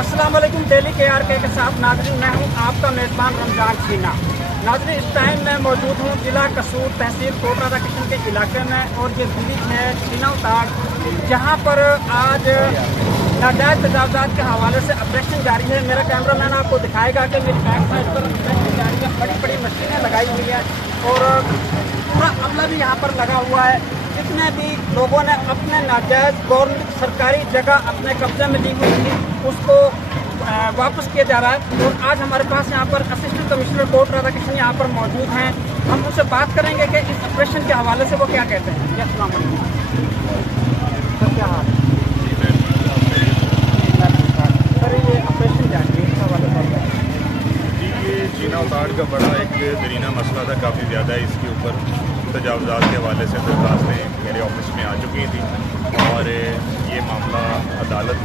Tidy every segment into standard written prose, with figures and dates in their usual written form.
अस्सलाम वालेकुम। Daily KRK के साथ नाज़रीन, मैं हूं आपका मेज़बान रमज़ान छीना। नाज़रीन, इस टाइम मैं मौजूद हूं जिला कसूर तहसील कोट राधा कृष्ण के इलाके में, और ये विलेज है छीना उताड़, जहां पर आज नाजायज़ तजावुज़ात के हवाले से ऑपरेशन जारी है। मेरा कैमरामैन आपको दिखाएगा कि मेरी बैक साइड पर ऑपरेशन जारी है। बड़ी बड़ी मशीनें लगाई हुई हैं और पूरा अमला भी यहाँ पर लगा हुआ है। जितने भी लोगों ने अपने नाजायज़ गवर्नमेंट सरकारी जगह अपने कब्जे में ली हुई थी उसको वापस किया जा रहा है। और आज हमारे पास यहाँ पर असिस्टेंट कमिश्नर कोट राधा कृष्ण यहाँ पर मौजूद हैं। हम उनसे बात करेंगे कि इस ऑपरेशन के हवाले से वो क्या कहते हैं। जी अस्सलाम वालेकुम सर, क्या हाल सर? ये ऑपरेशन जारी है, इस हवाले से जी, ये छीना उताड़ का बड़ा एक दरीना मसला था, काफ़ी ज़्यादा इसके ऊपर तजावुज़ात के हवाले से दरख्वास्तें मेरे ऑफिस में आ चुकी थी और ये मामला अदालत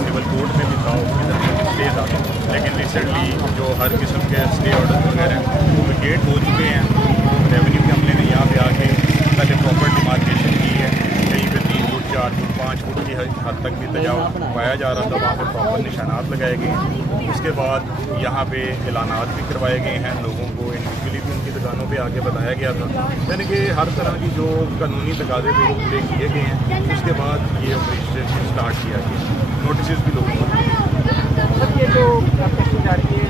सिविल कोर्ट में भी था, उसकी स्टे था। लेकिन रिसेंटली जो हर किस्म के स्टे ऑर्डर वगैरह वो विकेट हो चुके हैं। रेवेन्यू के अमले ने यहाँ पे आके पहले प्रॉपर डिमार्केशन की है, कहीं पे 3 फुट 4 फुट 5 फुट की हद तक भी तजावुज़ पाया जा रहा था, वहाँ पर प्रॉपर निशानात लगाए गए हैं। उसके बाद यहाँ पे ऐलानात भी करवाए गए हैं, लोगों को इंडिविजुअली भी उनकी दुकानों पे आके बताया गया था, यानी कि हर तरह की जो कानूनी तकाज़े थे वो पूरे किए गए हैं। उसके बाद ये ऑपरेशन स्टार्ट किया गया, नोटिस भी लोगों को सर। ये जो ऑपरेशन जारी है,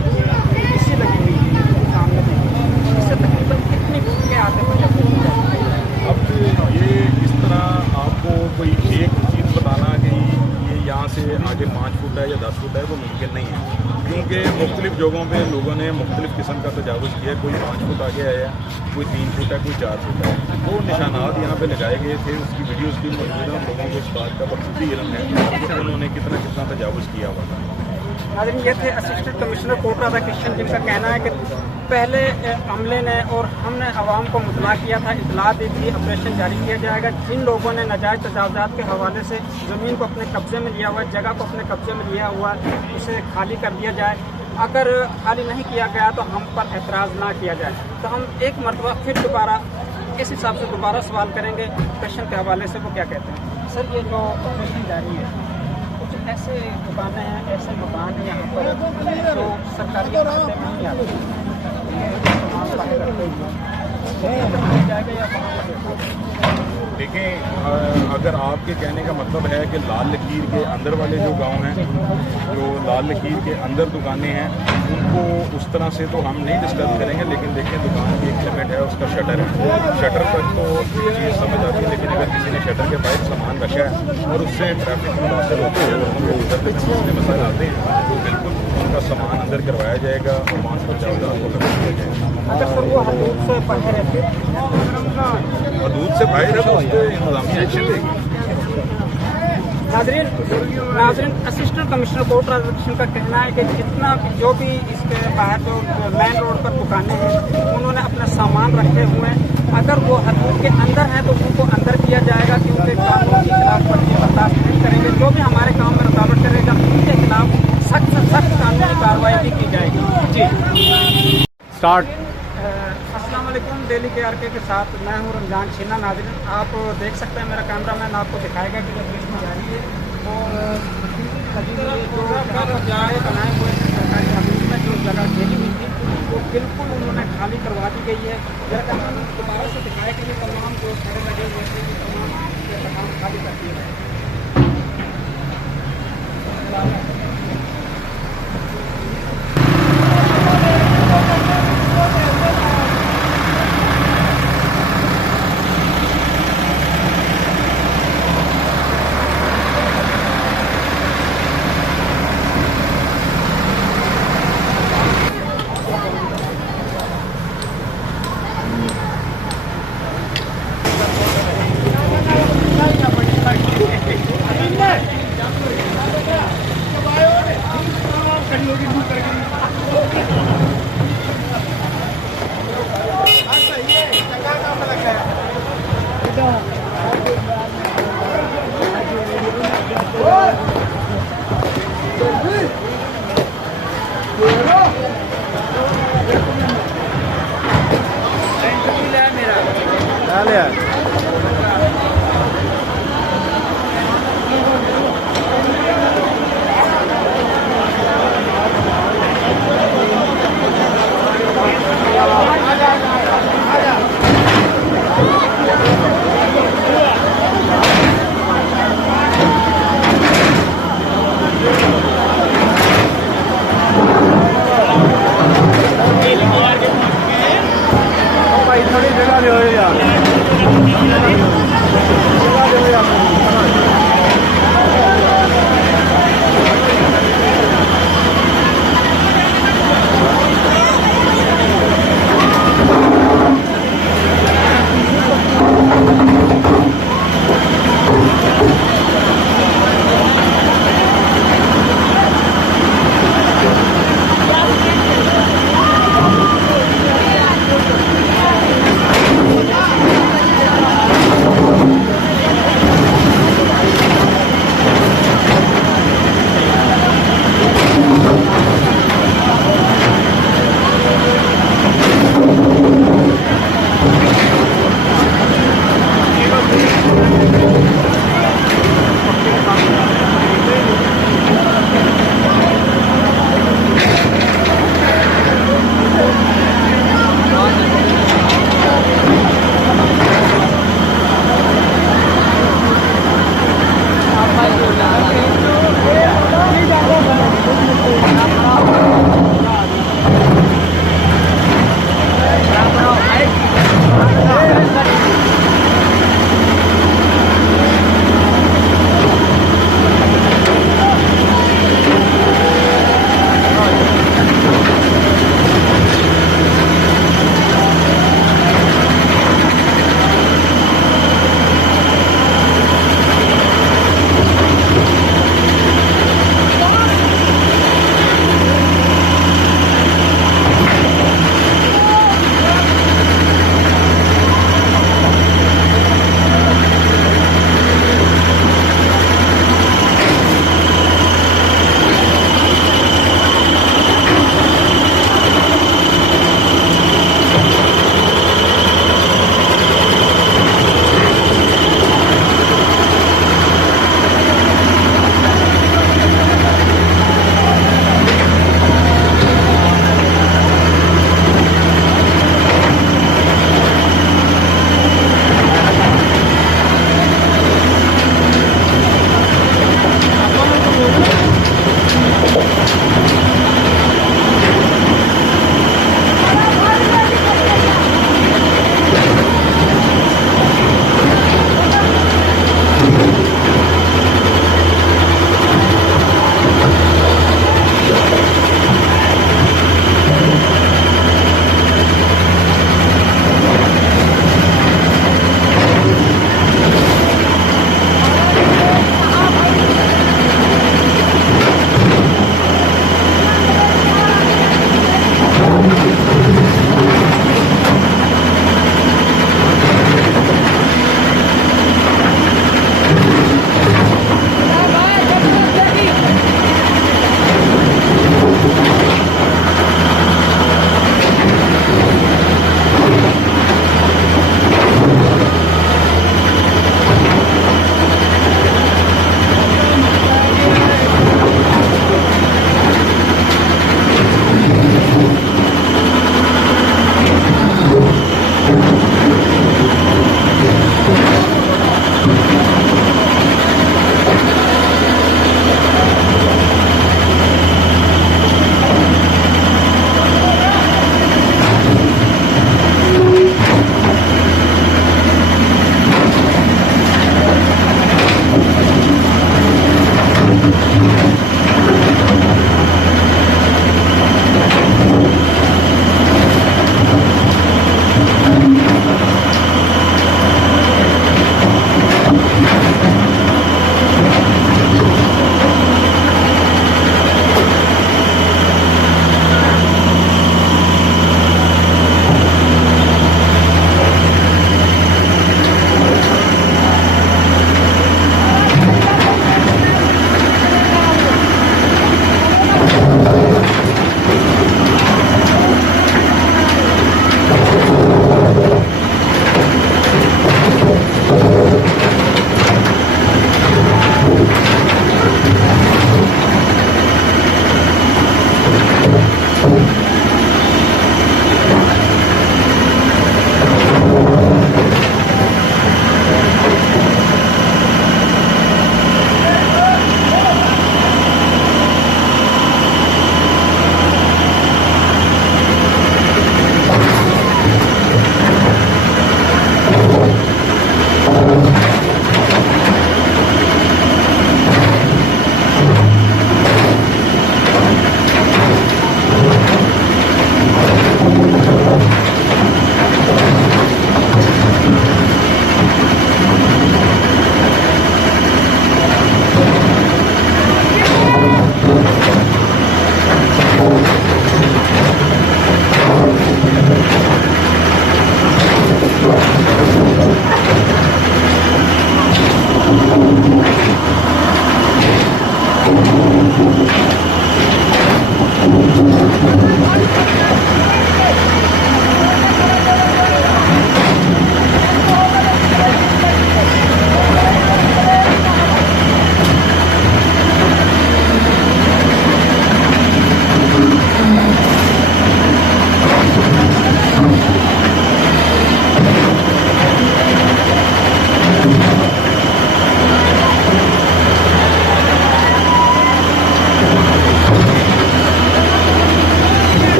ये इसी लगी हुई है सामने में, इससे तकरीबन कितनी फुट के आते हैं? अब ये इस तरह आपको कोई एक चीज़ बताना कि ये यहाँ से आगे 5 फुट है या 10 फुट है वो मुमकिन नहीं है, क्योंकि मुख्तलिफ़ जगहों पे लोगों ने मुख्तलिफ़ किस्म का तजावुज़ किया। कोई 5 फुट आगे आया, कोई 3 फुट है, कोई 4 फुट है। वो निशानात यहाँ पे लगाए गए थे, उसकी वीडियोज़ भी मौजूद हैं। लोगों को इस बात का बखूबी इल्म है कि उन्होंने कितना कितना तजावुज़ किया हुआ था। नाज़रीन, ये थे असिस्टेंट कमिश्नर कोट राधा कृष्ण, जिनका कहना है कि पहले अमले ने और हमने आवाम को मुतला किया था, इतला दी थी, ऑपरेशन जारी किया जाएगा। जिन लोगों ने नाजायज़ तजावुज़ात के हवाले से ज़मीन को अपने कब्ज़े में लिया हुआ है, जगह को अपने कब्ज़े में लिया हुआ है, उसे खाली कर दिया जाए। अगर खाली नहीं किया गया तो हम पर एतराज़ ना किया जाए। तो हम एक मरतबा फिर दोबारा इस हिसाब से दोबारा सवाल करेंगे ऑपरेशन के हवाले से, वो क्या कहते हैं। सर, ये जो ऑपरेशन जारी है, कुछ ऐसे दुकानें हैं, ऐसे मकान हैं यहाँ पर जो सरकारी खाते में नहीं आते, देखें, अगर आपके कहने का मतलब है कि लाल लकीर के अंदर वाले जो गांव हैं, जो लाल लकीर के अंदर दुकानें हैं, उनको उस तरह से तो हम नहीं डिस्कस करेंगे। लेकिन देखें, दुकान की एक लिमिट है, उसका शटर है, शटर तक तो चीज़ समझ आती है। लेकिन अगर किसी ने शटर के बाहर सामान रखा है और उससे ट्रैफिक मुतासर होती है, उनको उधर तक मसाइल आते हैं, तो बिल्कुल उनका सामान अंदर करवाया जाएगा और 5 50,000 को खत्म किया जाएगा। अगर सर वो हदूद से पढ़े रहते, हदूद से बाहर है तो उस पर इंतजामी एक्शन लेगी। नाज़रीन, असिस्टेंट कमिश्नर कोट राधा कृष्ण का कहना है कि जितना जो भी इसके बाहर जो मेन रोड पर दुकानें हैं, उन्होंने अपना सामान रखे हुए हैं। अगर वो हदूद के अंदर हैं तो उनको अंदर किया जाएगा, क्योंकि कानून के खिलाफ वर्जी बर्दाश्त नहीं करेंगे। जो भी हमारे काम में रुकावट करेगा उनके खिलाफ सख्त से सख्त कानूनी कार्रवाई भी की जाएगी। जी स्टार्ट। अस्सलाम वालेकुम। डेली KRK के साथ मैं हूं रमज़ान छीना। नाज़रीन, आप देख सकते हैं, मेरा कैमरामैन आपको दिखाएगा कि ऑपरेशन जारी है और जो जगह बनाए हुए हैं सरकारी ज़मीन में, जो जगह घेरी हुई थी वो बिल्कुल उन्होंने खाली करवा दी गई है। मेरा कैमरामैन दोबारा से दिखाया कि ये तमाम जो सड़े लगे हुए थे, ये तमाम खाली कर दिए गए।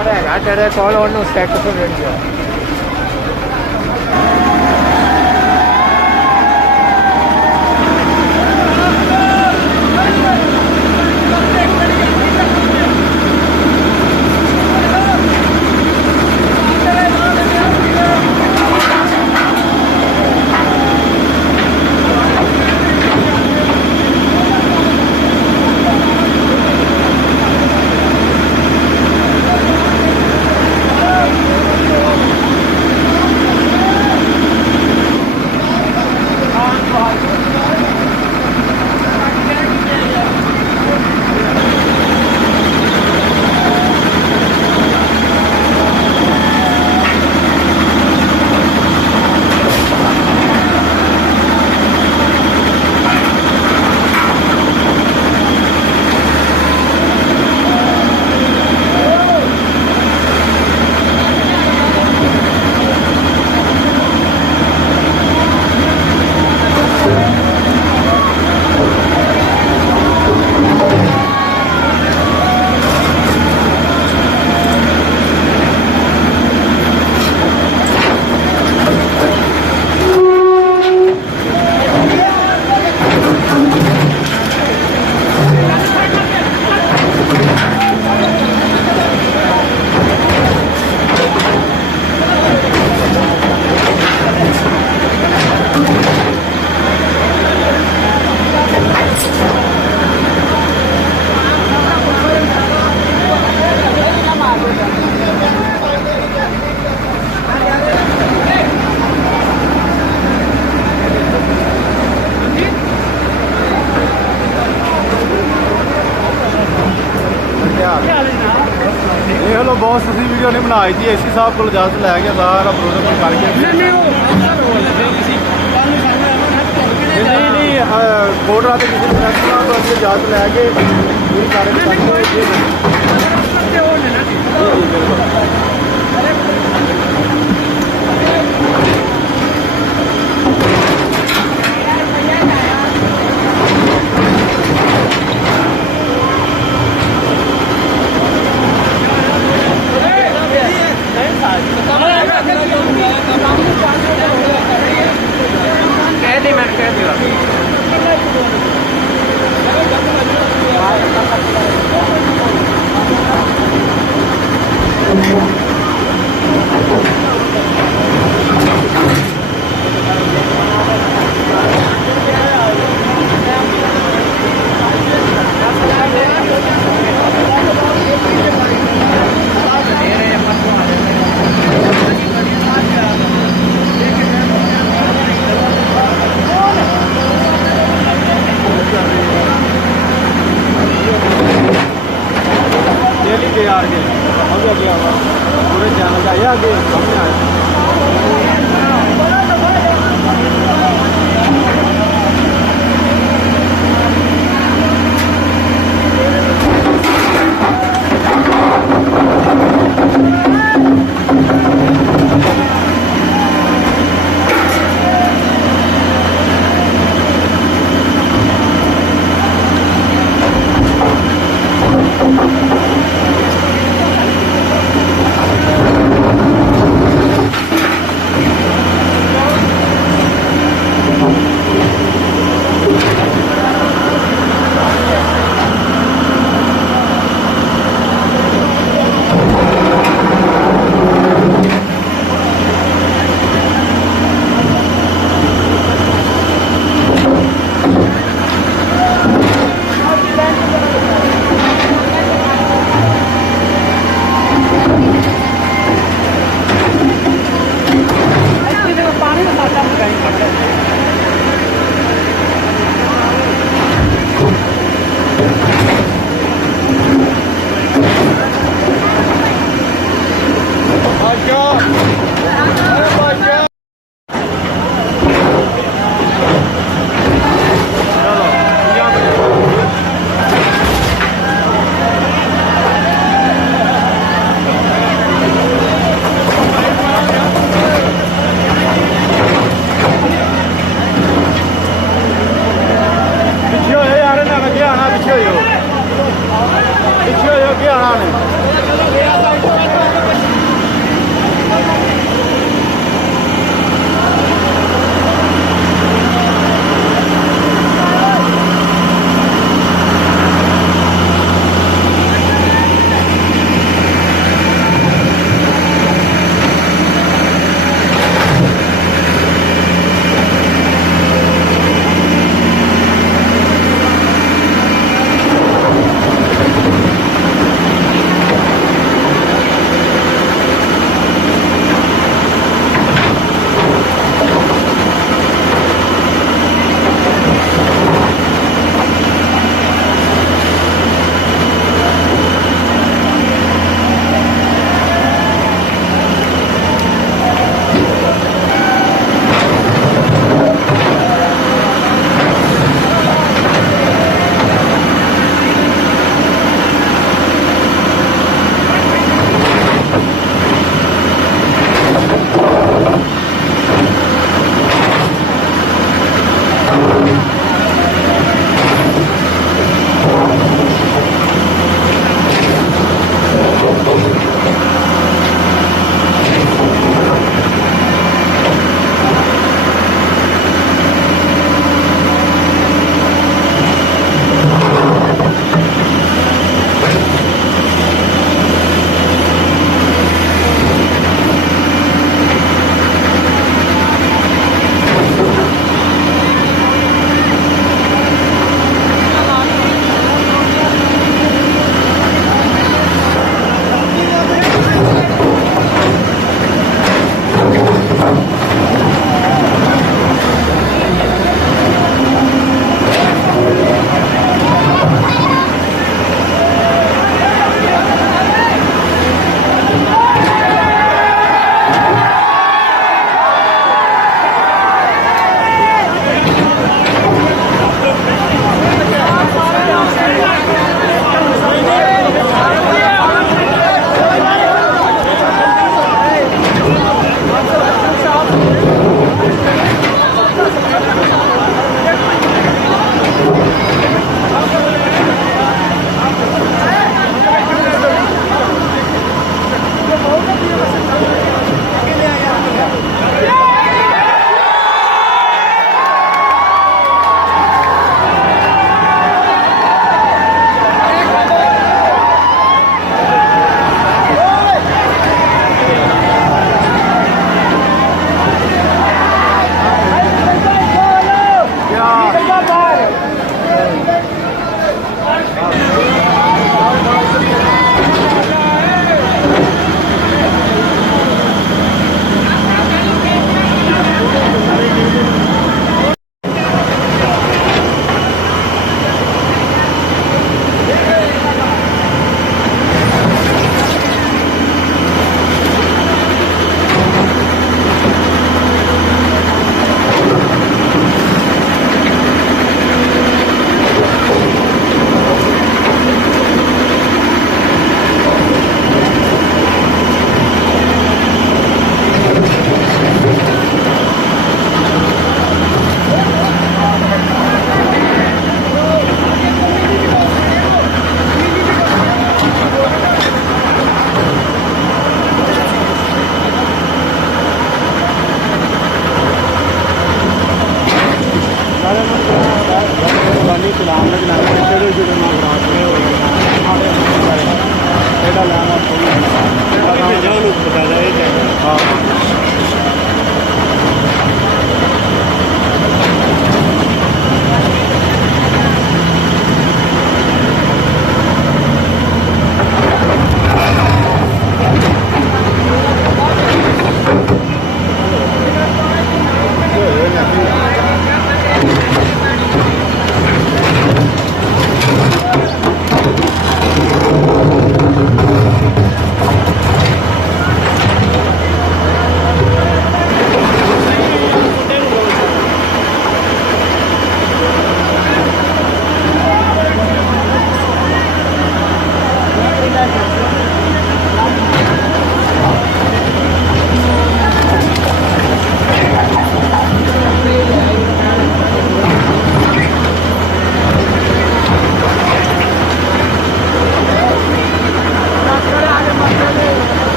നമ്മുടെ കാറ്റയുടെ കോൾ ഒന്നും സ്റ്റാറ്റസ് വേണ്ടിയോ देख लो बहुत सी वीडियो नहीं बनाई थी एसी साहब को इजाजत लैके सारा प्रोग्राम करके नहीं कोर्ट आते किसी तो असली इजाजत लैके पूरी सारे पूरे चैनल का आगे सामने आया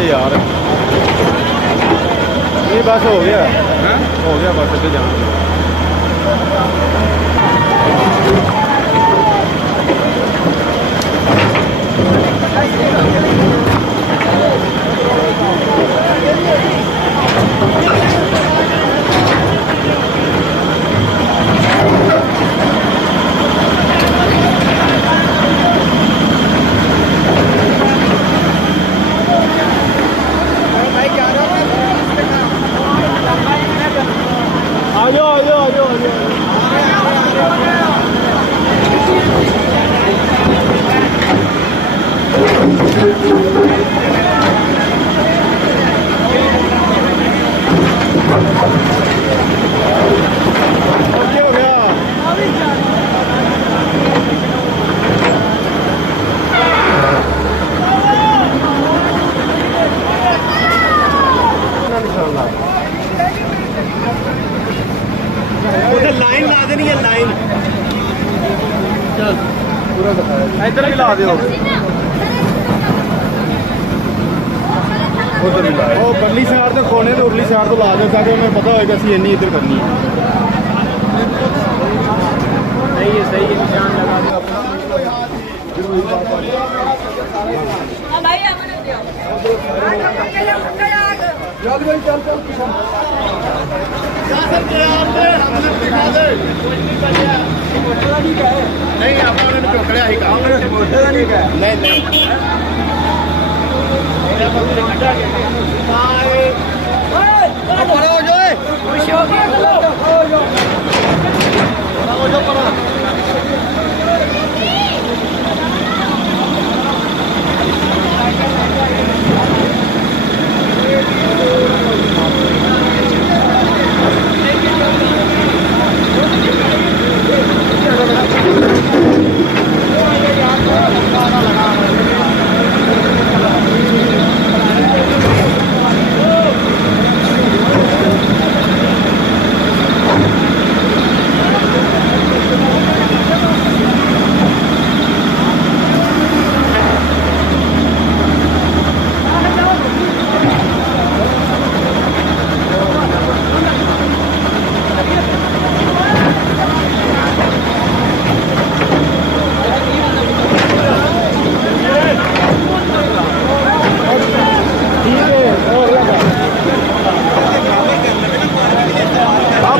है यार। नहीं बस हो गया, हो गया बस अगे जाना। लाइन ला देनी है, लाइन चल पूरा दिखाया। इधर भी ला दो, उधर भी ला। वो परली साइड तो कोने तो उरली साइड तो ला दो ताकि हमें पता होगा असं इन्नी इधर करनी है। सही है, निशान लगा दो अपना। नहीं आप चौकड़िया ही काम नहीं नहीं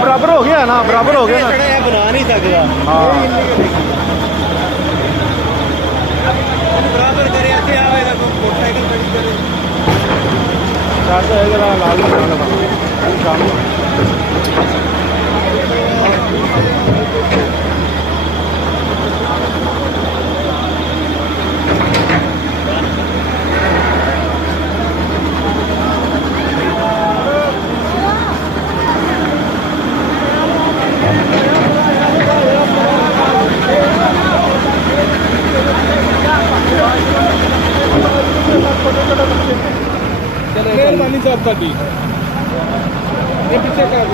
बराबर हो गया ना, बराबर हो गया ना, बना नहीं सकता। हाँ बराबर करे ऐसे आवेगा तो मोटरसाइकिल खड़ी करे। चाहते है जरा लाल लगा शाम मेहरबानी साहब का दी पीछे कर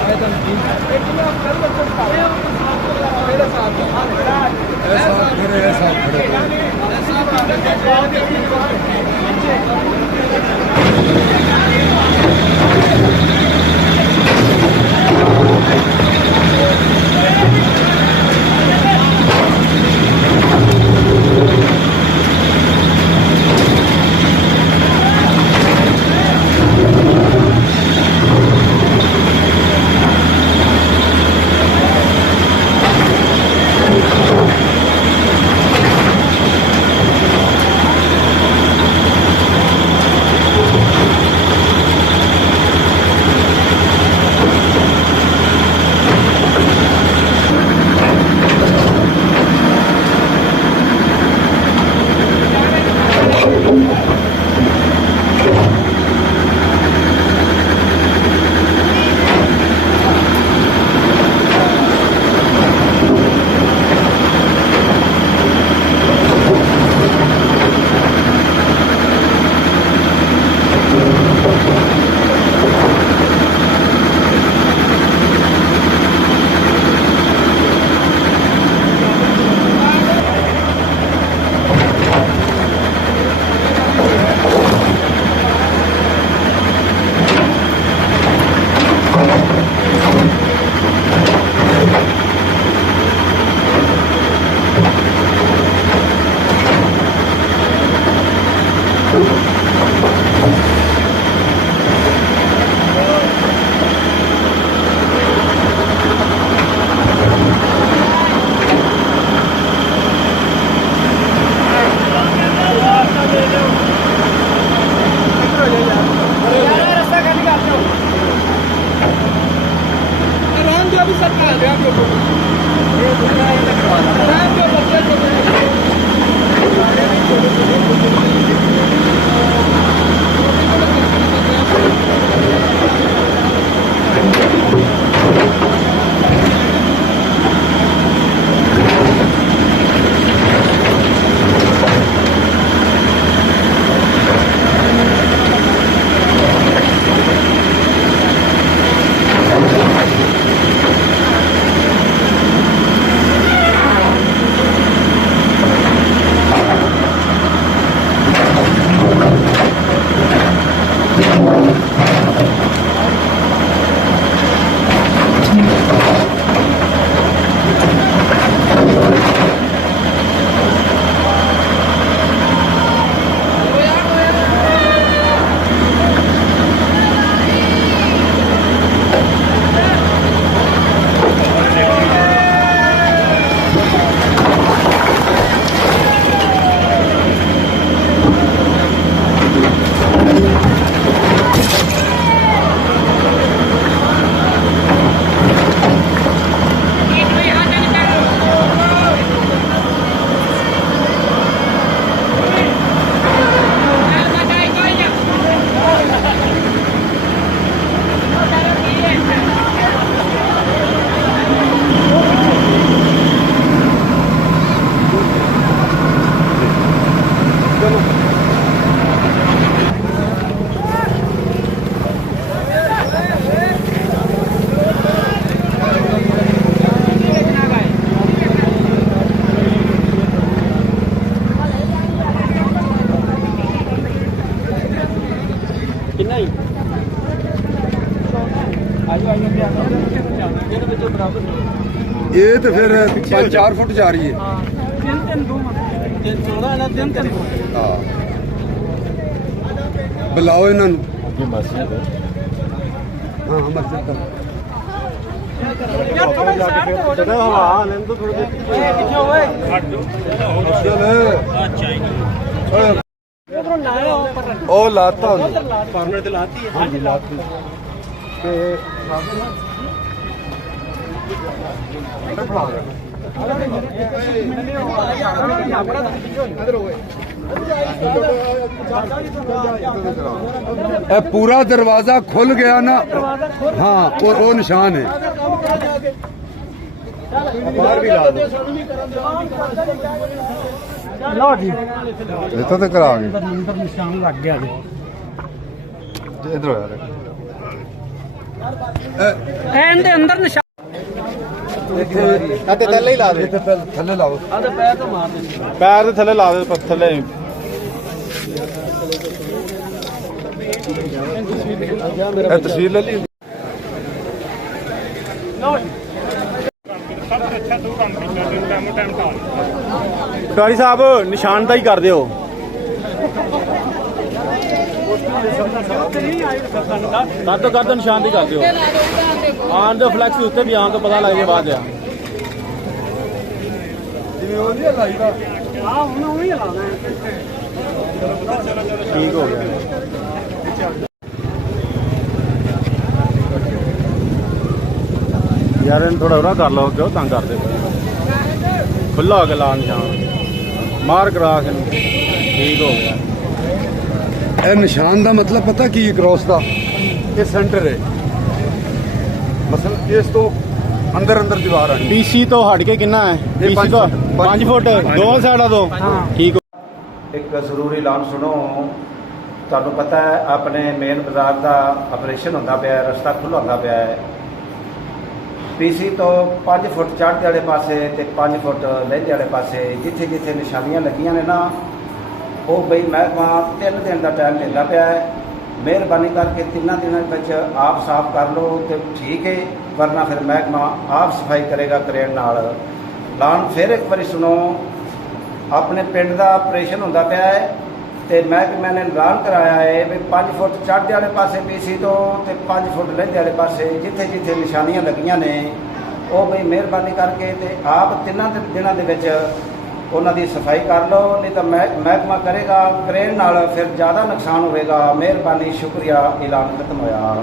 ਕਿੰਨਾ ਹੀ ਆਜੋ ਆਜੋ ਇਹਦੇ ਵਿੱਚੋਂ ਬਰਾਬਰ ਇਹ ਤੇ ਫਿਰ 5-4 ਫੁੱਟ ਜਾ ਰਹੀ ਹੈ। ਹਾਂ ਤਿੰਨ ਦੋ ਤਿੰਨ 14 ਇਹਨਾਂ ਤਿੰਨ ਹਾਂ ਬੁਲਾਓ ਇਹਨਾਂ ਨੂੰ। ਹਾਂ ਮਸਜਿਦ ਦਾ ਯਾਰ ਥੋੜਾ ਸਾਈਡ ਤੇ ਹੋ ਜਾ ਹਵਾ ਲੈਣ ਤੋਂ ਥੋੜੇ ਕਿੱਥੇ ਓਏ ਉਧਰੋਂ ਲਾਇਆ ਉੱਪਰ ਉਹ ਲਾਤਾ ਉਹਨੇ। ਕਾਰਨਰ ਤੇ ਲਾਤੀ ਹੈ। ਹਾਂਜੀ ਲਾਤੀ ਤੇ ਇਹ ਪੂਰਾ ਦਰਵਾਜ਼ਾ ਖੁੱਲ ਗਿਆ ਨਾ। ਹਾਂ ਉਹ ਨਿਸ਼ਾਨ ਹੈ। ਬਾਹਰ ਵੀ ਲਾ ਦੋ ਲਓ ਜੀ ਇੱਥੋਂ ਤੇ ਕਰਾ ਗਏ ਅੰਦਰ ਨਿਸ਼ਾਨ ਲੱਗ ਗਿਆ ਜੀ ਇਧਰ ਯਾਰ ਐਨ ਦੇ ਅੰਦਰ ਨਿਸ਼ਾਨ ਅਤੇ ਥੱਲੇ ਹੀ ਲਾ ਦੇ। ਇੱਥੇ ਥੱਲੇ ਲਾਓ। ਆਦੇ ਪੈਰ ਤੋਂ ਮਾਰ ਦੇ ਪੈਰ ਦੇ ਥੱਲੇ ਲਾ ਦੇ ਪੱਥਰ ਲੈ ਇਹ ਤਸਵੀਰ ਲੈ ਲਈ। ਪਟਵਾਰੀ ਸਾਹਿਬ ਨਿਸ਼ਾਨ ਦਾ ਹੀ ਕਰ ਦਿਓ। ਕਰ ਦੋ ਨਿਸ਼ਾਨ ਦੀ ਕਰ ਦਿਓ। ਆਨ ਦੇ ਫਲੈਕਸ ਉੱਤੇ ਵੀ ਆਉਣ ਤੋਂ ਪਤਾ ਲੱਗ ਜੇ ਬਾਅਦ ਆ ਜਿਵੇਂ ਉਹ ਨਹੀਂ ਲਾਈਦਾ। ਆ ਹੁਣ ਉਹੀ ਲਾਣਾ ਠੀਕ ਹੋ ਗਿਆ। ਯਾਰ ਇਹਨੂੰ ਥੋੜਾ ਉਹਦਾ ਕਰ ਲਓ ਕਿਉਂ ਤੰਗ ਕਰਦੇ ਖੁੱਲਾ ਹੋ ਕੇ ਲਾ ਨਿਸ਼ਾਨ ਮਾਰ ਕਰਾ ਕੇ ਇਹਨੂੰ। ਠੀਕ ਹੋ ਗਿਆ। ਇਹ ਨਿਸ਼ਾਨ ਦਾ ਮਤਲਬ ਪਤਾ ਕੀ ਕ੍ਰੋਸ ਦਾ? ਇਹ ਸੈਂਟਰ ਹੈ। ਮਸਲ ਇਸ ਤੋਂ ਅੰਦਰ ਦੀਵਾਰ ਆਣੀ। ਪੀਸੀ ਤੋਂ ਹਟ ਕੇ ਕਿੰਨਾ ਹੈ? ਇਹ ਪੀਸੀ ਤੋਂ 5 ਫੁੱਟ ਦੋਵਾਂ ਸਾਈਡਾਂ ਤੋਂ। ਠੀਕ ਇੱਕ ਜ਼ਰੂਰੀ ਐਲਾਨ ਸੁਣੋ। ਤੁਹਾਨੂੰ ਪਤਾ ਹੈ ਆਪਣੇ ਮੇਨ ਬਾਜ਼ਾਰ ਦਾ ਆਪਰੇਸ਼ਨ ਹੁੰਦਾ ਪਿਆ, ਰਸਤਾ ਖੁੱਲ੍ਹਾ ਹੁੰਦਾ ਪਿਆ ਹੈ। ਪੀਸੀ ਤੋਂ 5 ਫੁੱਟ ਚੜ੍ਹਦੇ ਵਾਲੇ ਪਾਸੇ ਤੇ 5 ਫੁੱਟ ਲਹਿੰਦੇ ਵਾਲੇ ਪਾਸੇ ਜਿੱਥੇ ਜਿੱਥੇ ਨਿਸ਼ਾਨੀਆਂ ਲੱਗੀਆਂ ਨੇ ਨਾ, ਉਹ ਬਈ ਮਹਿਕਮਾ 3 ਦਿਨ ਦਾ ਟਾਈਮ ਦਿੰਦਾ ਪਿਆ ਹੈ। ਮਿਹਰਬਾਨੀ ਕਰਕੇ 3 ਦਿਨਾਂ ਵਿੱਚ ਆਪ ਸਾਫ਼ ਕਰ ਲਓ ਤੇ ਠੀਕ ਹੈ, ਵਰਨਾ ਫਿਰ ਮਹਿਕਮਾ ਆਪ ਸਫਾਈ ਕਰੇਗਾ ਕਰੇਨ ਨਾਲ। ਐਲਾਨ ਫਿਰ ਇੱਕ ਵਾਰੀ ਸੁਣੋ। ਆਪਣੇ ਪਿੰਡ ਦਾ ਆਪਰੇਸ਼ਨ ਹੁੰਦਾ ਪਿਆ ਹੈ ਤੇ ਮਹਿਕਮੇ ਨੇ ਐਲਾਨ ਕਰਾਇਆ ਹੈ ਵੀ 5 ਫੁੱਟ ਚੜ੍ਹਦੇ ਵਾਲੇ ਪਾਸੇ ਪੀਸੀ ਤੋਂ ਤੇ 5 ਫੁੱਟ ਲਹਿੰਦੇ ਵਾਲੇ ਪਾਸੇ ਜਿੱਥੇ ਜਿੱਥੇ ਨਿਸ਼ਾਨੀਆਂ ਲੱਗੀਆਂ ਨੇ, ਉਹ ਬਈ ਮਿਹਰਬਾਨੀ ਕਰਕੇ ਤੇ ਆਪ 3 ਦਿਨਾਂ ਦੇ ਵਿੱਚ ਉਹਨਾਂ ਦੀ ਸਫਾਈ ਕਰ ਲਓ, ਨਹੀਂ ਤਾਂ ਮਹਿਕਮਾ ਕਰੇਗਾ ਕਰੇਨ ਨਾਲ, ਫਿਰ ਜ਼ਿਆਦਾ ਨੁਕਸਾਨ ਹੋਵੇਗਾ। ਮਿਹਰਬਾਨੀ, ਸ਼ੁਕਰੀਆ। ਐਲਾਨ ਖਤਮ ਹੋਇਆ।